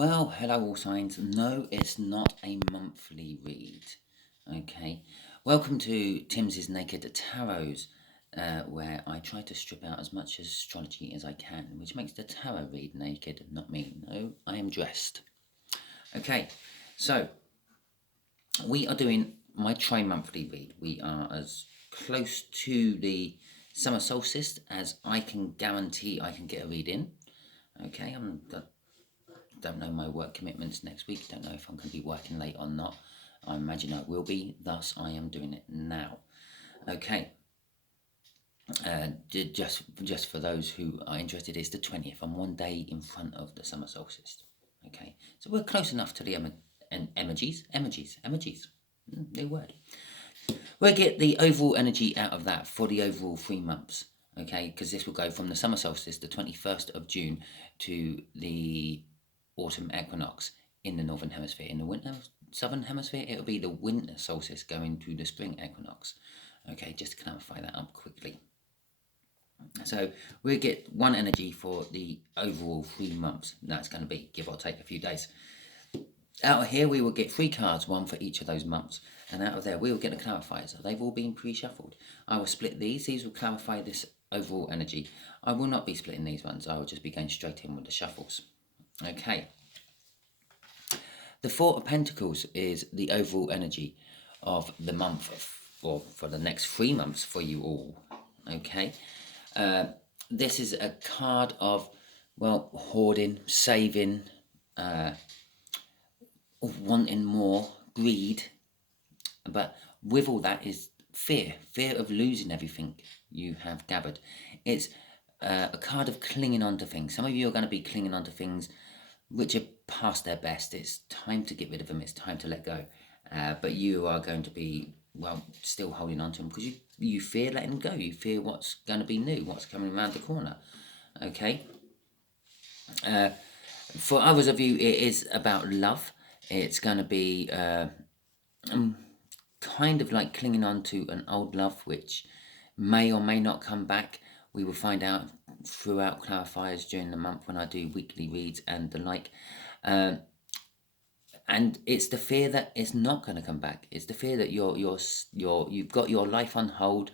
Well, hello all signs. No, it's not a monthly read. Okay. Welcome to Timsy Naked Tarot, where I try to strip out as much astrology as I can, which makes the tarot read naked, not me. No, I am dressed. Okay, so we are doing my tri-monthly read. We are as close to the summer solstice as I can guarantee I can get a read in. Okay, don't know my work commitments next week. Don't know if I'm going to be working late or not. I imagine I will be, thus I am doing it now. Okay. Just for those who are interested, it's the 20th. I'm one day in front of the summer solstice. Okay, so we're close enough to the emojis. New word. We'll get the overall energy out of that for the overall 3 months. Okay, because this will go from the summer solstice, the 21st of June, to the autumn equinox in the northern hemisphere. In the southern hemisphere, it'll be the winter solstice going to the spring equinox. Okay, just to clarify that up quickly. So we'll get one energy for the overall 3 months. That's going to be give or take a few days. Out of here, we will get 3 cards, one for each of those months. And out of there, we will get the clarifiers. They've all been pre-shuffled. I will split these. These will clarify this overall energy. I will not be splitting these ones. I will just be going straight in with the shuffles. Okay. The Four of Pentacles is the overall energy of the month, or for the next 3 months for you all. Okay. This is a card of, well, hoarding, saving, wanting more, greed. But with all that is fear of losing everything you have gathered. It's a card of clinging on to things. Some of you are going to be clinging on to things which are past their best. It's time to get rid of them. It's time to let go. But you are going to be, well, still holding on to them because you fear letting go. You fear what's going to be new, what's coming around the corner. Okay? For others of you, it is about love. It's going to be kind of like clinging on to an old love which may or may not come back. We will find out throughout clarifiers during the month when I do weekly reads and the like. And it's the fear that it's not going to come back. It's the fear that you've got your life on hold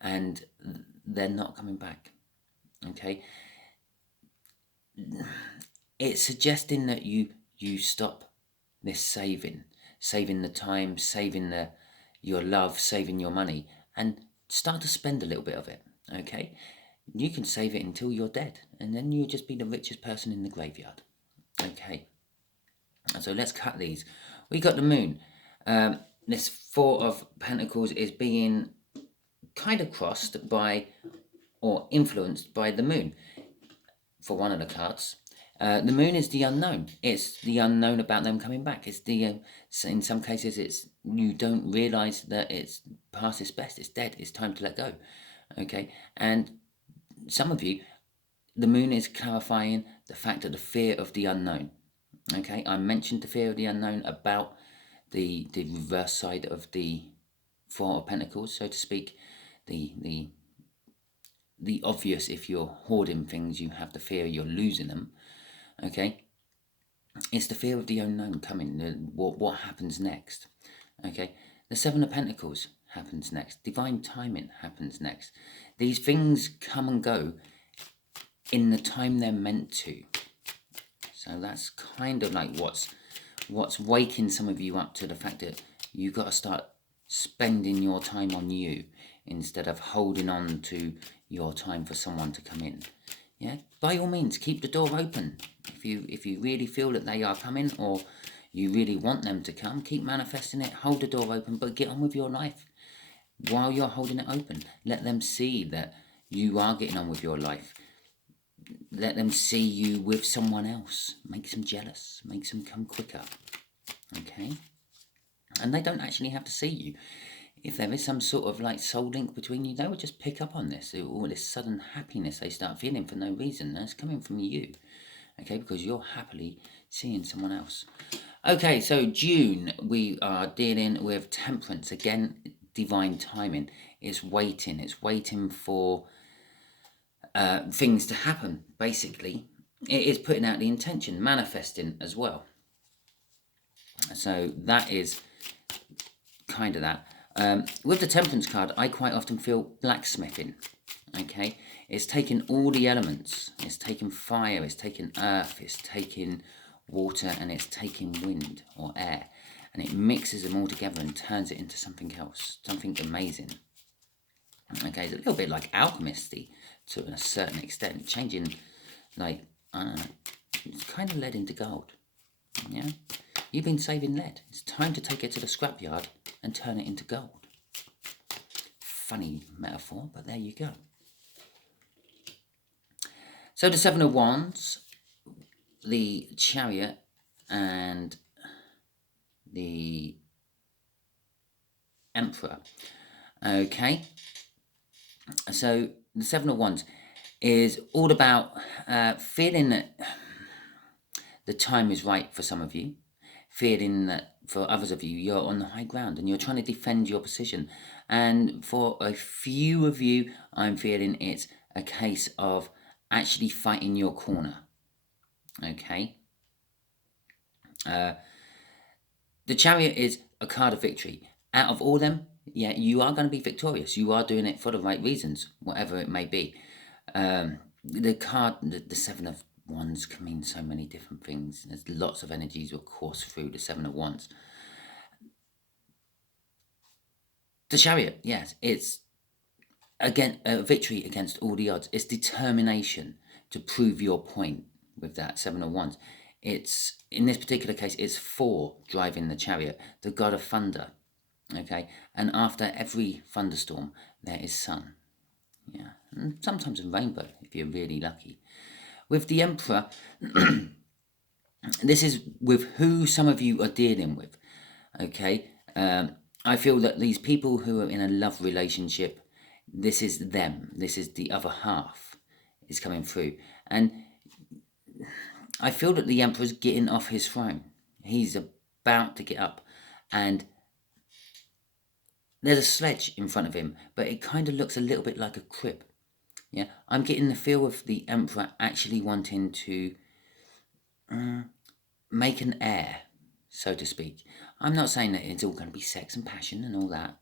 and they're not coming back. Okay. It's suggesting that you stop this saving the time, saving your love, saving your money, and start to spend a little bit of it. Okay, you can save it until you're dead, and then you'll just be the richest person in the graveyard. Okay, so let's cut these. We got the moon. This Four of Pentacles is being kind of crossed by or influenced by the moon for one of the cards. The moon is the unknown. It's the unknown about them coming back. It's the in some cases it's you don't realize that it's past its best. It's dead. It's time to let go. Okay, and some of you, the moon is clarifying the fact of the fear of the unknown. Okay, I mentioned the fear of the unknown about the reverse side of the Four of Pentacles, so to speak. The obvious, if you're hoarding things, you have the fear you're losing them. Okay, it's the fear of the unknown coming. What happens next? Okay, the Seven of Pentacles happens next. Divine timing happens next. These things come and go in the time they're meant to. So that's kind of like what's waking some of you up to the fact that you've got to start spending your time on you instead of holding on to your time for someone to come in. Yeah, by all means, keep the door open. If you really feel that they are coming or you really want them to come, keep manifesting it. Hold the door open, but get on with your life while you're holding it open. Let them see that you are getting on with your life. Let them see you with someone else. Make them jealous. Make them come quicker. Okay? And they don't actually have to see you. If there is some sort of like soul link between you, they will just pick up on this. All this sudden happiness they start feeling for no reason. That's coming from you. Okay, because you're happily seeing someone else. Okay, so June, we are dealing with temperance. Again, divine timing. It's waiting. It's waiting for things to happen, basically. it is putting out the intention, manifesting as well. So that is kind of that. With the Temperance card, I quite often feel blacksmithing. Okay, it's taking all the elements. It's taking fire, it's taking earth, it's taking water, and it's taking wind or air, and it mixes them all together and turns it into something else, something amazing. Okay, it's a little bit like alchemisty to a certain extent, changing, like, I don't know, it's kind of lead into gold. Yeah, you've been saving lead. It's time to take it to the scrapyard and turn it into gold. Funny metaphor, but there you go. So the Seven of Wands, the Chariot, and the Emperor. Okay, so the Seven of Wands is all about feeling that the time is right for some of you, feeling that for others of you, you're on the high ground and you're trying to defend your position. And for a few of you, I'm feeling it's a case of actually fighting your corner. Okay. The Chariot is a card of victory. Out of all them, yeah, you are going to be victorious. You are doing it for the right reasons, whatever it may be. The card, the Seven of Wands, can mean so many different things. There's lots of energies that course through the Seven of Wands. The Chariot, yes, it's again a victory against all the odds. It's determination to prove your point with that Seven of Wands. It's, in this particular case, it's Thor driving the chariot, the god of thunder. Okay, and after every thunderstorm, there is sun. Yeah, and sometimes a rainbow if you're really lucky. With the Emperor, this is with who some of you are dealing with. Okay, I feel that these people who are in a love relationship, this is them. This is the other half is coming through, and I feel that the Emperor's getting off his throne. He's about to get up, and there's a sledge in front of him, but it kind of looks a little bit like a crib. Yeah, I'm getting the feel of the Emperor actually wanting to make an heir, so to speak. I'm not saying that it's all going to be sex and passion and all that,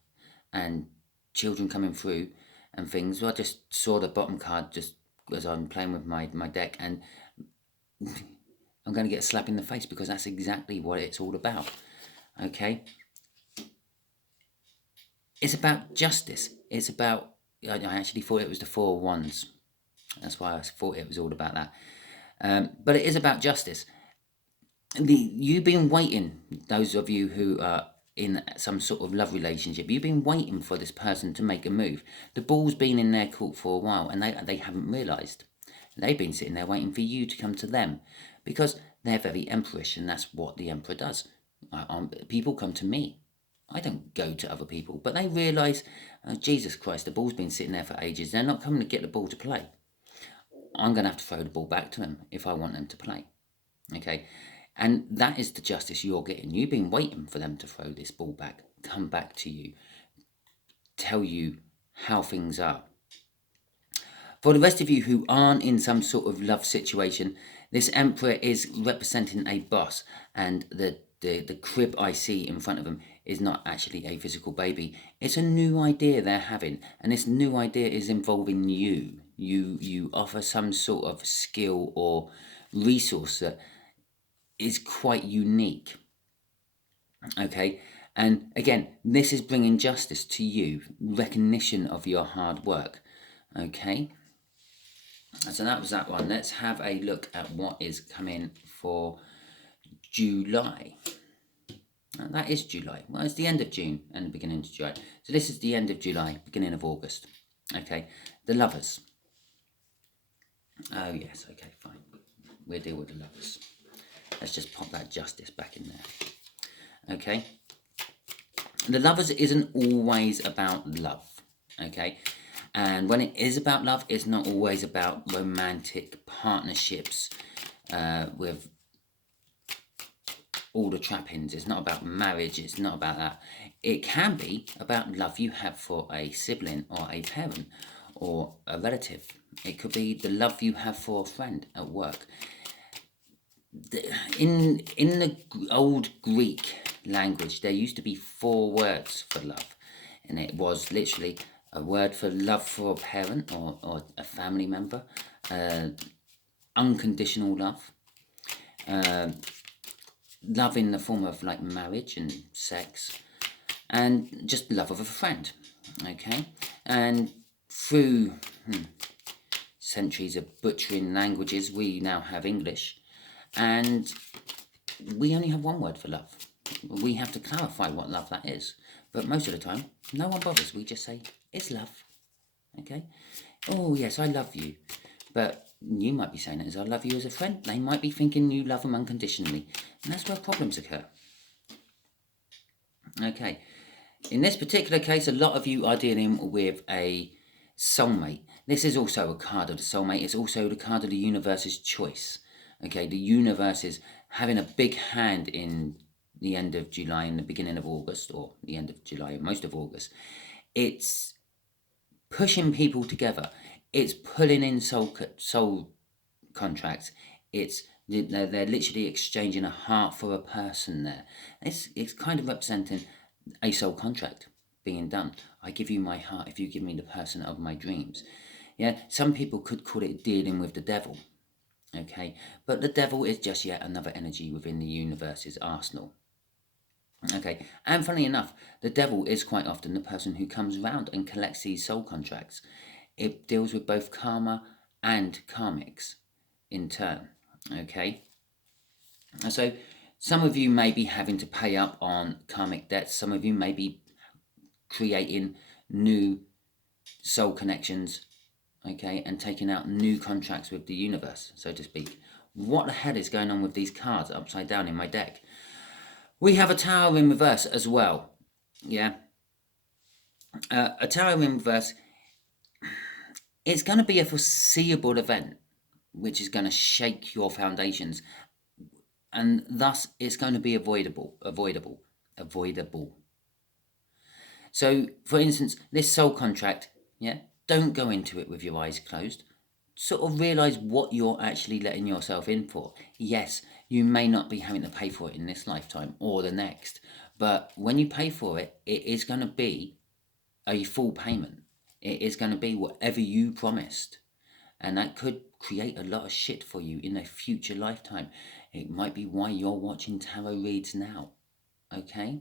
and children coming through and things. Well, I just saw the bottom card just as I'm playing with my deck, and I'm going to get a slap in the face because that's exactly what it's all about. Okay? It's about justice. It's about, I actually thought it was the Four of Wands. That's why I thought it was all about that. But it is about justice. You've been waiting, those of you who are in some sort of love relationship, you've been waiting for this person to make a move. The ball's been in their court for a while, and they haven't realised. They've been sitting there waiting for you to come to them, because they're very emperorish, and that's what the Emperor does. People come to me. I don't go to other people, but they realise, Jesus Christ, the ball's been sitting there for ages. They're not coming to get the ball to play. I'm going to have to throw the ball back to them if I want them to play. Okay? And that is the justice you're getting. You've been waiting for them to throw this ball back, come back to you, tell you how things are. For the rest of you who aren't in some sort of love situation, this Emperor is representing a boss, and the crib I see in front of him is not actually a physical baby. It's a new idea they're having, and this new idea is involving you. You offer some sort of skill or resource that is quite unique. Okay, and again, this is bringing justice to you, recognition of your hard work. Okay, so that was that one. Let's have a look at what is coming for July. That is July. Well, it's the end of June and the beginning of July. So this is the end of July, beginning of August. Okay, the Lovers. Oh yes, okay, fine. We'll deal with the Lovers. Let's just pop that justice back in there. Okay. The Lovers isn't always about love. Okay. And when it is about love, it's not always about romantic partnerships with all the trappings. It's not about marriage. It's not about that. It can be about love you have for a sibling or a parent or a relative. It could be the love you have for a friend at work. In the old Greek language, there used to be 4 words for love, and it was literally a word for love for a parent or a family member, unconditional love, love in the form of like marriage and sex, and just love of a friend. Okay, and through centuries of butchering languages, we now have English, and we only have one word for love. We have to clarify what love that is, but most of the time, no one bothers. We just say, it's love. Okay? Oh, yes, I love you. But you might be saying it as I love you as a friend. They might be thinking you love them unconditionally. And that's where problems occur. Okay. In this particular case, a lot of you are dealing with a soulmate. This is also a card of the soulmate. It's also the card of the universe's choice. Okay, the universe is having a big hand in the end of July and the beginning of August, or the end of July and most of August. It's pushing people together. It's pulling in soul contracts. They're literally exchanging a heart for a person there. It's kind of representing a soul contract being done. I give you my heart if you give me the person of my dreams. Yeah, some people could call it dealing with the devil. Okay, but the devil is just yet another energy within the universe's arsenal. Okay, and funnily enough, the devil is quite often the person who comes around and collects these soul contracts. It deals with both karma and karmics in turn. Okay, and so some of you may be having to pay up on karmic debts. Some of you may be creating new soul connections, okay, and taking out new contracts with the universe, so to speak. What the hell is going on with these cards upside down in my deck? We have a tower in reverse as well. Yeah. A tower in reverse, it's going to be a foreseeable event which is going to shake your foundations, and thus it's going to be avoidable. So, for instance, this soul contract, yeah, don't go into it with your eyes closed. Sort of realize what you're actually letting yourself in for. Yes, you may not be having to pay for it in this lifetime or the next, but when you pay for it, it is going to be a full payment. It is going to be whatever you promised, and that could create a lot of shit for you in a future lifetime. It might be why you're watching tarot reads now. Okay?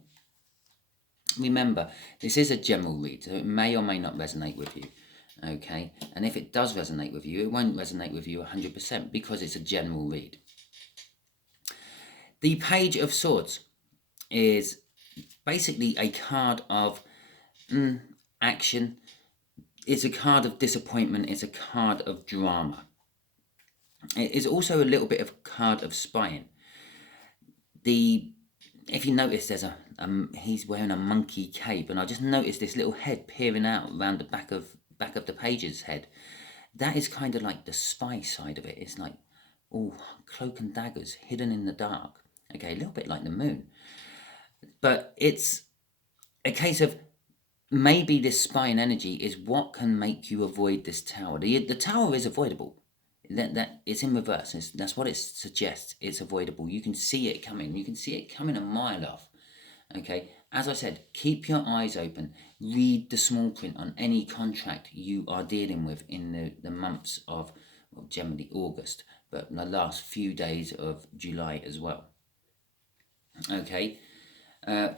Remember, this is a general read, so it may or may not resonate with you. Okay, and if it does resonate with you, it won't resonate with you 100% because it's a general read. The Page of Swords is basically a card of action. It's a card of disappointment. It's a card of drama. It is also a little bit of a card of spying. If you notice, there's he's wearing a monkey cape, and I just noticed this little head peering out around the back of the page's head. That is kind of like the spy side of it. It's like, oh, cloak and daggers hidden in the dark. Okay, a little bit like the moon. But it's a case of maybe this spying energy is what can make you avoid this tower. The tower is avoidable. That it's in reverse. That's what it suggests. It's avoidable. You can see it coming. You can see it coming a mile off. Okay, as I said, keep your eyes open. Read the small print on any contract you are dealing with in the months of, well, generally August, but the last few days of July as well. Okay,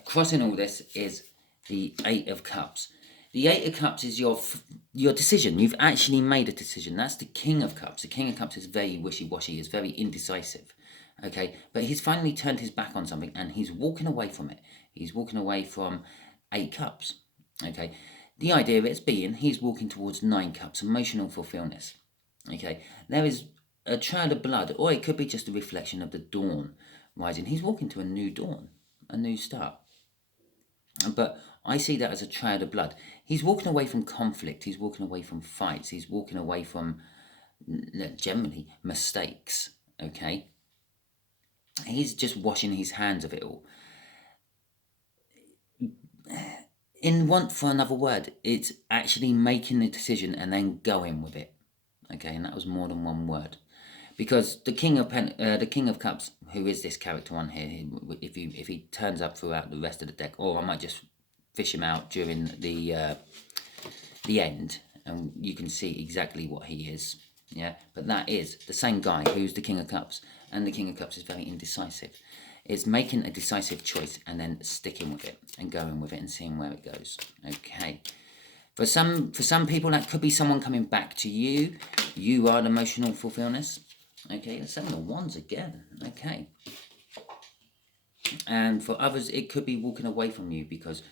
crossing all this is the Eight of Cups. The Eight of Cups is your decision. You've actually made a decision. That's the King of Cups. The King of Cups is very wishy-washy. Is very indecisive. Okay, but he's finally turned his back on something and he's walking away from it. He's walking away from 8 cups. Okay, the idea is being he's walking towards 9 cups, emotional fulfillment. Okay, there is a trail of blood, or it could be just a reflection of the dawn rising. He's walking to a new dawn, a new start. But I see that as a trail of blood. He's walking away from conflict. He's walking away from fights. He's walking away from generally mistakes. Okay. He's just washing his hands of it all. In want for another word, it's actually making the decision and then going with it. Okay, and that was more than one word. Because the King of Cups, who is this character on here, if he turns up throughout the rest of the deck, or I might just fish him out during the end, and you can see exactly what he is. Yeah, but that is the same guy who's the King of Cups, and the King of Cups is very indecisive. It's making a decisive choice and then sticking with it and going with it and seeing where it goes. Okay. For some people, that could be someone coming back to you. You are the emotional fulfillment. Okay, the 7 of Wands again. Okay. And for others, it could be walking away from you because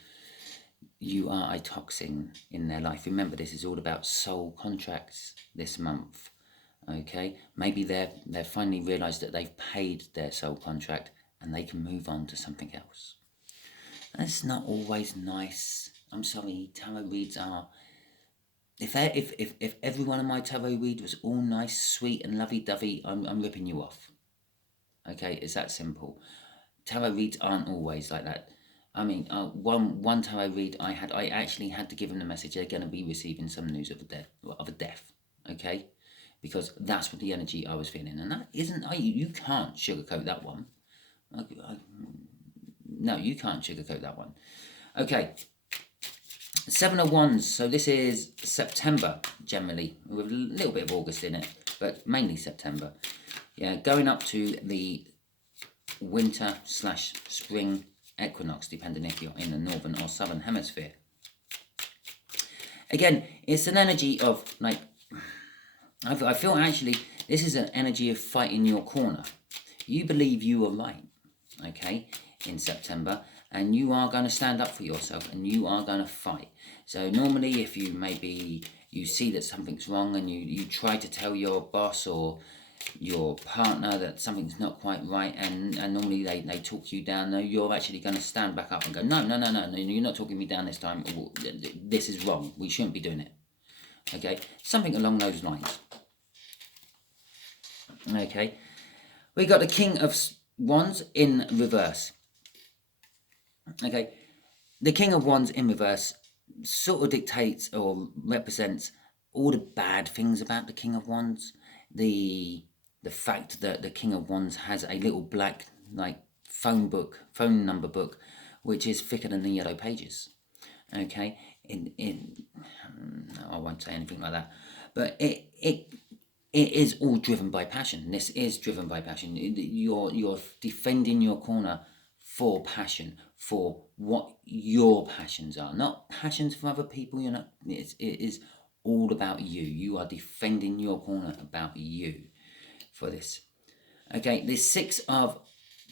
you are a toxin in their life. Remember, this is all about soul contracts this month. Okay, maybe they've finally realised that they've paid their soul contract and they can move on to something else. That's not always nice. I'm sorry, tarot reads are. If every one of my tarot reads was all nice, sweet, and lovey-dovey, I'm ripping you off. Okay, it's that simple. Tarot reads aren't always like that. I mean, one tarot read I actually had to give them the message they're going to be receiving some news of a death. Okay, because that's what the energy I was feeling, and that isn't. You can't sugarcoat that one. No, you can't sugarcoat that one. Okay. 7 of Wands, so this is September generally, with a little bit of August in it, but mainly September. Yeah, going up to the winter/spring equinox, depending if you're in the northern or southern hemisphere. Again, it's an energy of, like, I feel actually this is an energy of fighting your corner. You believe you are right, okay, in September, and you are going to stand up for yourself and you are going to fight. So normally if you see that something's wrong and you try to tell your boss or your partner that something's not quite right, and normally they talk you down, no, you're actually going to stand back up and go, no, you're not talking me down this time. This is wrong. We shouldn't be doing it. Okay, something along those lines. Okay, we got the King of Wands in reverse. Okay, the King of Wands in reverse sort of dictates or represents all the bad things about the King of Wands. The fact that the King of Wands has a little black, like, phone number book, which is thicker than the yellow pages. Okay, no, I won't say anything like that, but it is all driven by passion. This is driven by passion. You're defending your corner for passion, for what your passions are, not passions for other people. You're not. It is all about you. You are defending your corner about you for this. Okay, the 6 of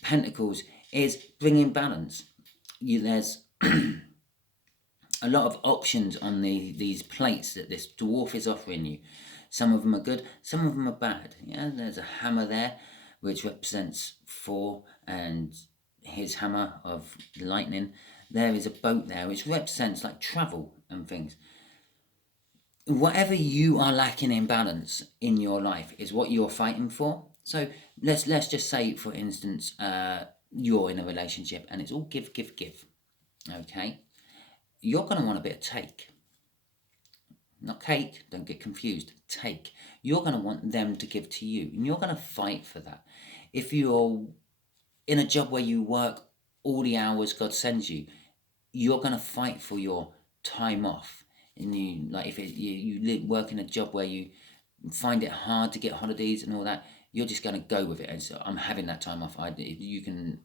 Pentacles is bringing balance. There's a lot of options on these plates that this dwarf is offering you. Some of them are good, some of them are bad. Yeah, there's a hammer there, which represents 4, and his hammer of lightning. There is a boat there, which represents like travel and things. Whatever you are lacking in balance in your life is what you're fighting for. So let's just say, for instance, you're in a relationship and it's all give. Okay, you're going to want a bit of take. Not cake, don't get confused. Take. You're going to want them to give to you, and you're going to fight for that. If you're in a job where you work all the hours God sends you, you're going to fight for your time off. And if you work in a job where you find it hard to get holidays and all that, you're just going to go with it. And so I'm having that time off. You can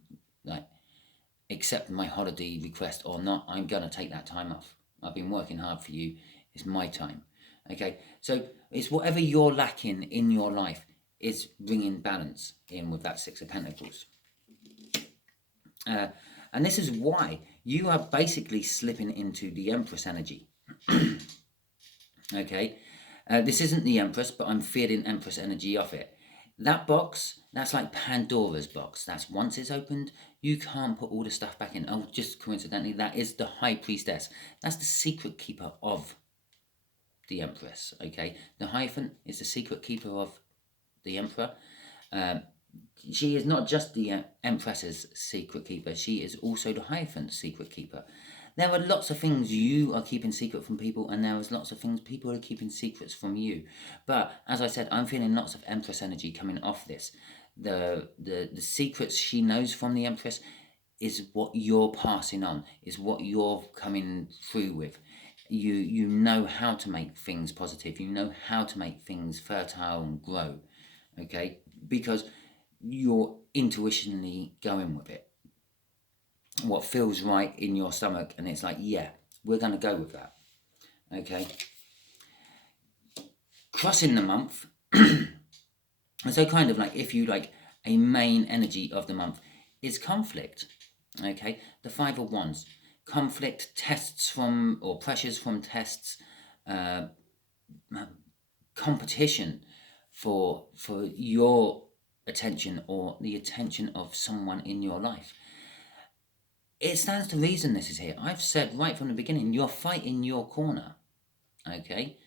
accept my holiday request or not. I'm going to take that time off. I've been working hard for you. It's my time. Okay, so it's whatever you're lacking in your life is bringing balance in with that 6 of Pentacles. And this is why you are basically slipping into the Empress energy. Okay, this isn't the Empress, but I'm feeling Empress energy off it. That box, that's like Pandora's box. That's once it's opened, you can't put all the stuff back in. Oh, just coincidentally, that is the High Priestess. That's the secret keeper of the Empress. Okay, the Hierophant is the secret keeper of the Emperor. She is not just the Empress's secret keeper, she is also the Hierophant's secret keeper. There are lots of things you are keeping secret from people, and there is lots of things people are keeping secrets from you. But as I said, I'm feeling lots of Empress energy coming off this. The secrets she knows from the Empress is what you're passing on, is what you're coming through with. You know how to make things positive. You know how to make things fertile and grow, okay? Because you're intuitionally going with it. What feels right in your stomach, and it's like, yeah, we're going to go with that, okay? Crossing the month, so kind of like, if you like, a main energy of the month is conflict, okay? The Five of Wands. Conflict, tests from, or pressures from tests, competition for your attention or the attention of someone in your life. It stands to reason this is here. I've said right from the beginning, you're fighting your corner, okay?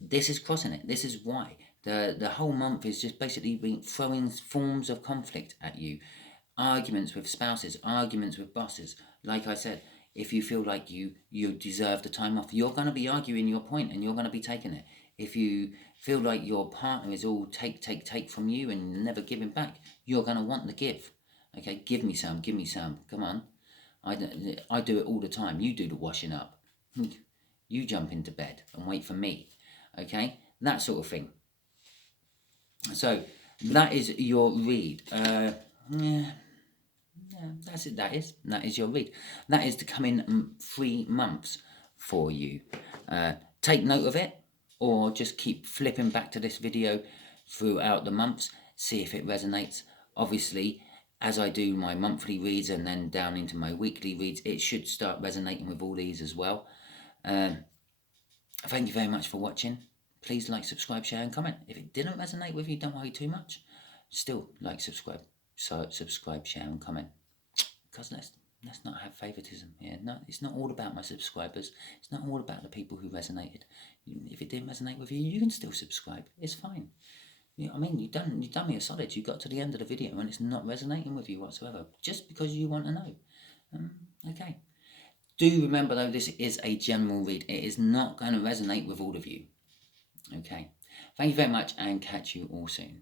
This is crossing it. This is why. The whole month is just basically been throwing forms of conflict at you. Arguments with spouses, arguments with bosses. Like I said, if you feel like you deserve the time off, you're going to be arguing your point and you're going to be taking it. If you feel like your partner is all take from you and never giving back, you're going to want to give. Okay, give me some, come on. I do it all the time. You do the washing up. You jump into bed and wait for me. Okay, that sort of thing. So that is your read. Yeah, that's it. That is your read. That is the coming 3 months for you. Take note of it, or just keep flipping back to this video throughout the months. See if it resonates. Obviously, as I do my monthly reads and then down into my weekly reads, it should start resonating with all these as well. Thank you very much for watching. Please like, subscribe, share and comment. If it didn't resonate with you, don't worry too much. Still like, subscribe, share and comment. Because let's not have favoritism here. No, it's not all about my subscribers. It's not all about the people who resonated. If it didn't resonate with you, you can still subscribe. It's fine. You know what I mean? You've done me a solid. You got to the end of the video and it's not resonating with you whatsoever, just because you want to know. Okay. Do remember though, this is a general read. It is not going to resonate with all of you. Okay. Thank you very much and catch you all soon.